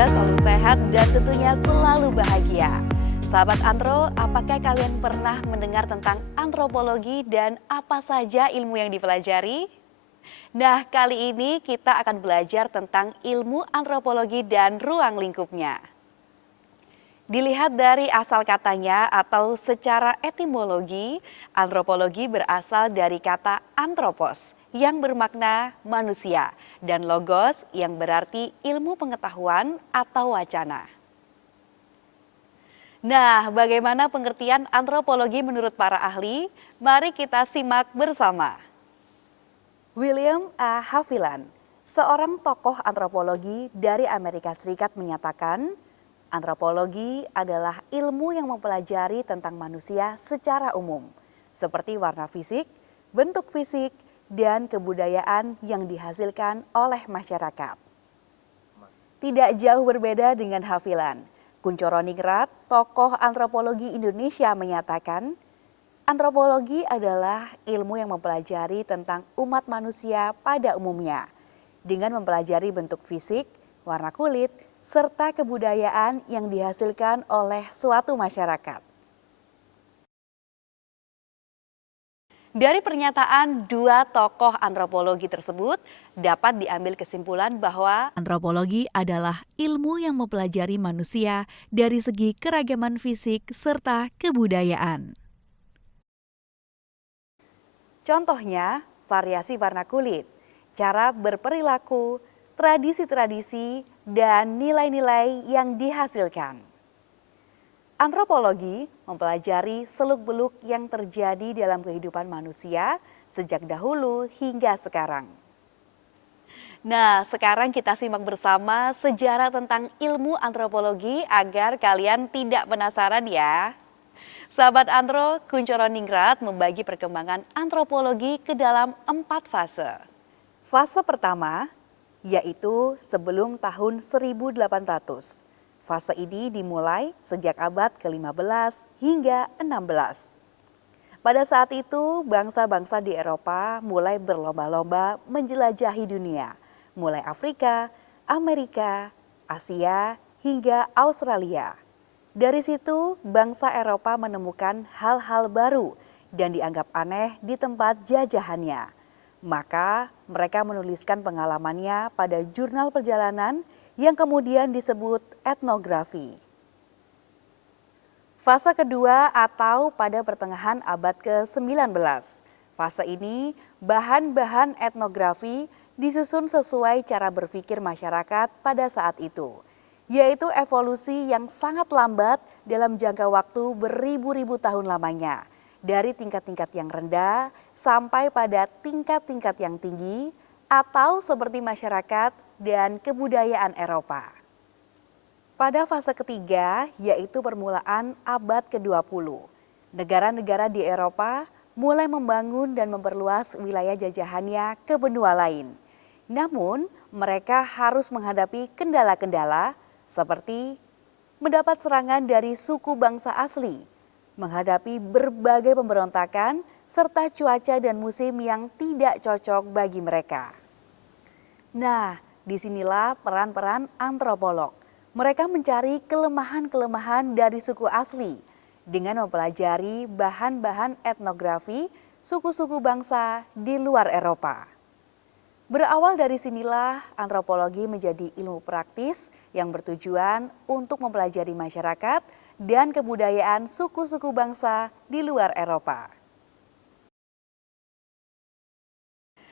semoga selalu sehat dan tentunya selalu bahagia. Sahabat Antro, apakah kalian pernah mendengar tentang antropologi dan apa saja ilmu yang dipelajari? Nah, kali ini kita akan belajar tentang ilmu antropologi dan ruang lingkupnya. Dilihat dari asal katanya atau secara etimologi, antropologi berasal dari kata anthropos yang bermakna manusia dan logos yang berarti ilmu pengetahuan atau wacana. Nah, bagaimana pengertian antropologi menurut para ahli? Mari kita simak bersama. William A. Haviland, seorang tokoh antropologi dari Amerika Serikat menyatakan, antropologi adalah ilmu yang mempelajari tentang manusia secara umum, seperti warna fisik, bentuk fisik, dan kebudayaan yang dihasilkan oleh masyarakat. Tidak jauh berbeda dengan Haviland, Kuncoro Ningrat, tokoh antropologi Indonesia menyatakan, antropologi adalah ilmu yang mempelajari tentang umat manusia pada umumnya, dengan mempelajari bentuk fisik, warna kulit, serta kebudayaan yang dihasilkan oleh suatu masyarakat. Dari pernyataan dua tokoh antropologi tersebut, dapat diambil kesimpulan bahwa antropologi adalah ilmu yang mempelajari manusia dari segi keragaman fisik serta kebudayaan. Contohnya, variasi warna kulit, cara berperilaku, tradisi-tradisi, dan nilai-nilai yang dihasilkan. Antropologi mempelajari seluk-beluk yang terjadi dalam kehidupan manusia sejak dahulu hingga sekarang. Nah, sekarang kita simak bersama sejarah tentang ilmu antropologi agar kalian tidak penasaran ya. Sahabat Antro, Kuncoro Ningrat membagi perkembangan antropologi ke dalam 4 fase. Fase pertama, yaitu sebelum tahun 1800. Fase ini dimulai sejak abad ke-15 hingga 16. Pada saat itu, bangsa-bangsa di Eropa mulai berlomba-lomba menjelajahi dunia, mulai Afrika, Amerika, Asia, hingga Australia. Dari situ, bangsa Eropa menemukan hal-hal baru dan dianggap aneh di tempat jajahannya. Maka mereka menuliskan pengalamannya pada jurnal perjalanan yang kemudian disebut etnografi. Fase kedua atau pada pertengahan abad ke-19. Fase ini bahan-bahan etnografi disusun sesuai cara berpikir masyarakat pada saat itu, yaitu evolusi yang sangat lambat dalam jangka waktu beribu-ribu tahun lamanya, dari tingkat-tingkat yang rendah sampai pada tingkat-tingkat yang tinggi atau seperti masyarakat dan kebudayaan Eropa. Pada fase ketiga, yaitu permulaan abad ke-20, negara-negara di Eropa mulai membangun dan memperluas wilayah jajahannya ke benua lain. Namun, mereka harus menghadapi kendala-kendala seperti mendapat serangan dari suku bangsa asli, menghadapi berbagai pemberontakan, serta cuaca dan musim yang tidak cocok bagi mereka. Nah, disinilah peran-peran antropolog. Mereka mencari kelemahan-kelemahan dari suku asli dengan mempelajari bahan-bahan etnografi suku-suku bangsa di luar Eropa. Berawal dari sinilah antropologi menjadi ilmu praktis yang bertujuan untuk mempelajari masyarakat dan kebudayaan suku-suku bangsa di luar Eropa.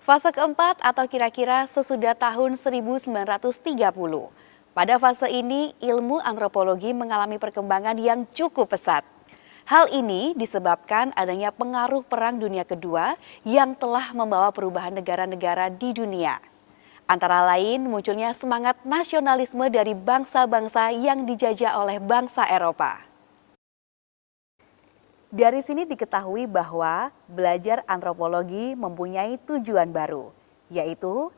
Fase keempat atau kira-kira sesudah tahun 1930. Pada fase ini ilmu antropologi mengalami perkembangan yang cukup pesat. Hal ini disebabkan adanya pengaruh Perang Dunia Kedua yang telah membawa perubahan negara-negara di dunia. Antara lain munculnya semangat nasionalisme dari bangsa-bangsa yang dijajah oleh bangsa Eropa. Dari sini diketahui bahwa belajar antropologi mempunyai tujuan baru, yaitu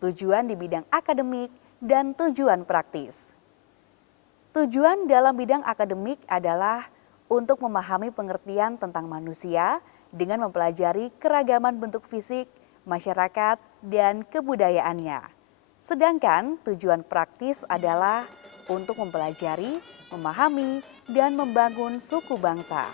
tujuan di bidang akademik dan tujuan praktis. Tujuan dalam bidang akademik adalah untuk memahami pengertian tentang manusia dengan mempelajari keragaman bentuk fisik, masyarakat, dan kebudayaannya. Sedangkan tujuan praktis adalah untuk mempelajari, memahami, dan membangun suku bangsa.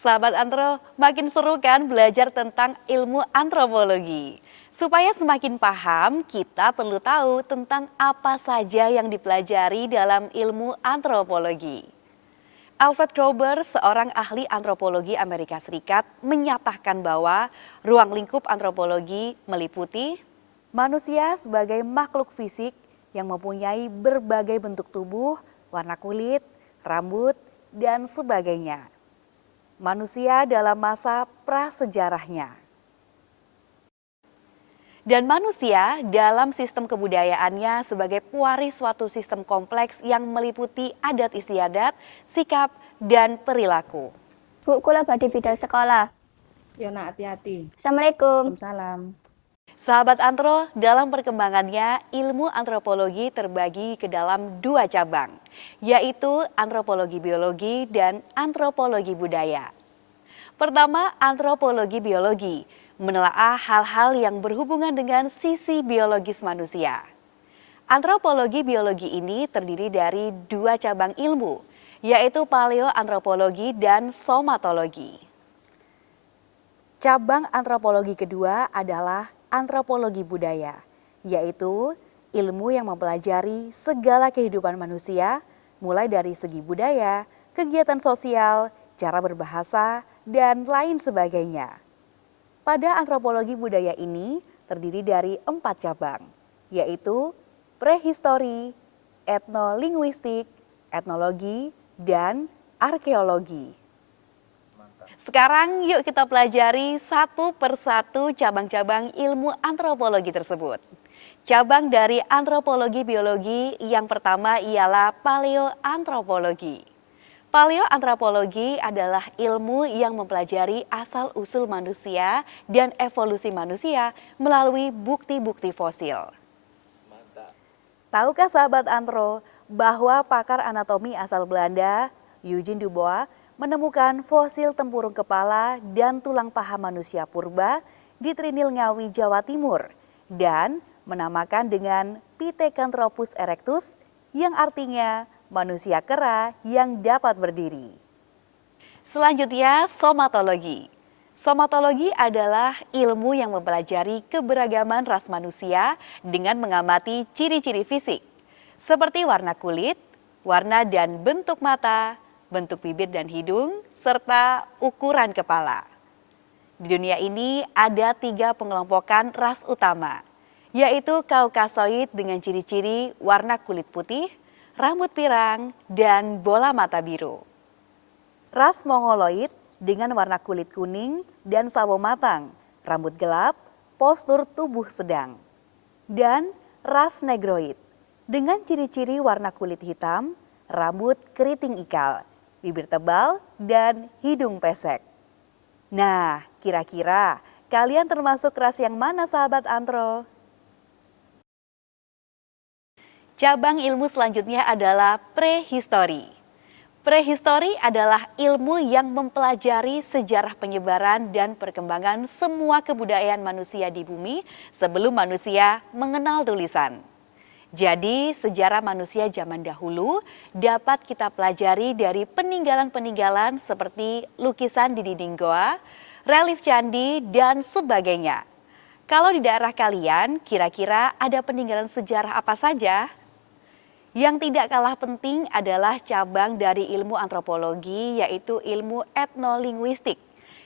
Sahabat Antro, makin seru kan belajar tentang ilmu antropologi? Supaya semakin paham, kita perlu tahu tentang apa saja yang dipelajari dalam ilmu antropologi. Alfred Kroeber, seorang ahli antropologi Amerika Serikat, menyatakan bahwa ruang lingkup antropologi meliputi manusia sebagai makhluk fisik yang mempunyai berbagai bentuk tubuh, warna kulit, rambut, dan sebagainya. Manusia dalam masa prasejarahnya. Dan manusia dalam sistem kebudayaannya sebagai pewaris suatu sistem kompleks yang meliputi adat istiadat, sikap, dan perilaku. Bu, kula badhe bidal sekolah. Ya nak, hati-hati. Assalamualaikum. Salam. Sahabat Antro, dalam perkembangannya ilmu antropologi terbagi ke dalam dua cabang, yaitu antropologi biologi dan antropologi budaya. Pertama, antropologi biologi, menelaah hal-hal yang berhubungan dengan sisi biologis manusia. Antropologi biologi ini terdiri dari dua cabang ilmu, yaitu paleoantropologi dan somatologi. Cabang antropologi kedua adalah antropologi budaya, yaitu ilmu yang mempelajari segala kehidupan manusia, mulai dari segi budaya, kegiatan sosial, cara berbahasa, dan lain sebagainya. Pada antropologi budaya ini terdiri dari 4 cabang, yaitu prehistori, etnolinguistik, etnologi, dan arkeologi. Sekarang yuk kita pelajari satu persatu cabang-cabang ilmu antropologi tersebut. Cabang dari antropologi biologi yang pertama ialah paleoantropologi. Paleoantropologi adalah ilmu yang mempelajari asal-usul manusia dan evolusi manusia melalui bukti-bukti fosil. Tahukah sahabat Antro bahwa pakar anatomi asal Belanda, Eugene Dubois, menemukan fosil tempurung kepala dan tulang paha manusia purba di Trinil Ngawi, Jawa Timur dan menamakan dengan Pithecanthropus erectus yang artinya manusia kera yang dapat berdiri. Selanjutnya, somatologi. Somatologi adalah ilmu yang mempelajari keberagaman ras manusia dengan mengamati ciri-ciri fisik seperti warna kulit, warna dan bentuk mata, bentuk bibir dan hidung, serta ukuran kepala. Di dunia ini ada 3 pengelompokan ras utama, yaitu Kaukasoid dengan ciri-ciri warna kulit putih, rambut pirang, dan bola mata biru. Ras Mongoloid dengan warna kulit kuning dan sawo matang, rambut gelap, postur tubuh sedang. Dan ras Negroid dengan ciri-ciri warna kulit hitam, rambut keriting ikal, bibir tebal, dan hidung pesek. Nah, kira-kira kalian termasuk ras yang mana sahabat Antro? Cabang ilmu selanjutnya adalah prehistori. Prehistori adalah ilmu yang mempelajari sejarah penyebaran dan perkembangan semua kebudayaan manusia di bumi sebelum manusia mengenal tulisan. Jadi, sejarah manusia zaman dahulu dapat kita pelajari dari peninggalan-peninggalan seperti lukisan di dinding goa, relief candi, dan sebagainya. Kalau di daerah kalian, kira-kira ada peninggalan sejarah apa saja? Yang tidak kalah penting adalah cabang dari ilmu antropologi, yaitu ilmu etnolinguistik,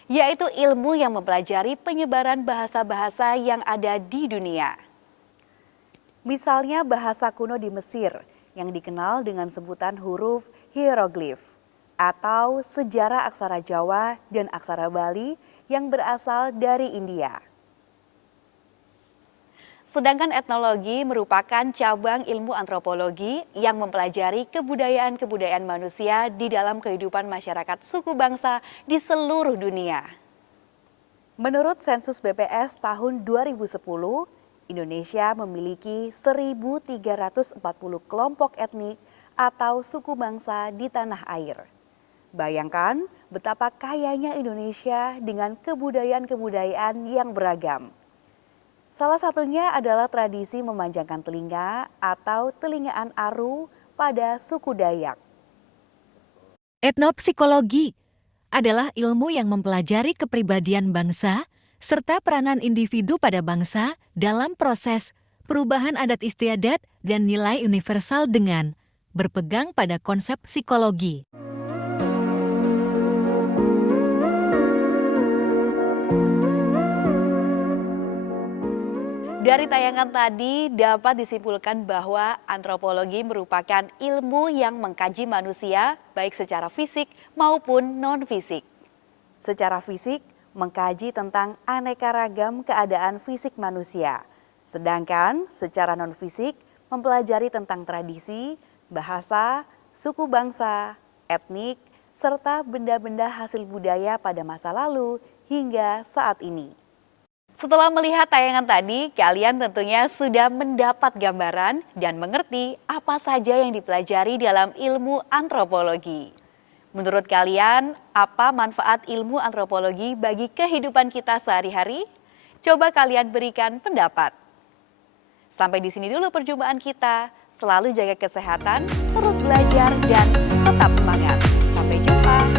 yaitu ilmu yang mempelajari penyebaran bahasa-bahasa yang ada di dunia. Misalnya bahasa kuno di Mesir yang dikenal dengan sebutan huruf hieroglif atau sejarah aksara Jawa dan aksara Bali yang berasal dari India. Sedangkan etnologi merupakan cabang ilmu antropologi yang mempelajari kebudayaan-kebudayaan manusia di dalam kehidupan masyarakat suku bangsa di seluruh dunia. Menurut sensus BPS tahun 2010, Indonesia memiliki 1.340 kelompok etnik atau suku bangsa di tanah air. Bayangkan betapa kayanya Indonesia dengan kebudayaan-kebudayaan yang beragam. Salah satunya adalah tradisi memanjangkan telinga atau telingaan aru pada suku Dayak. Etnopsikologi adalah ilmu yang mempelajari kepribadian bangsa serta peranan individu pada bangsa dalam proses perubahan adat istiadat dan nilai universal dengan berpegang pada konsep psikologi. Dari tayangan tadi dapat disimpulkan bahwa antropologi merupakan ilmu yang mengkaji manusia baik secara fisik maupun non-fisik. Secara fisik, mengkaji tentang aneka ragam keadaan fisik manusia. Sedangkan secara non-fisik, mempelajari tentang tradisi, bahasa, suku bangsa, etnik, serta benda-benda hasil budaya pada masa lalu hingga saat ini. Setelah melihat tayangan tadi, kalian tentunya sudah mendapat gambaran dan mengerti apa saja yang dipelajari dalam ilmu antropologi. Menurut kalian, apa manfaat ilmu antropologi bagi kehidupan kita sehari-hari? Coba kalian berikan pendapat. Sampai di sini dulu perjumpaan kita. Selalu jaga kesehatan, terus belajar, dan tetap semangat. Sampai jumpa.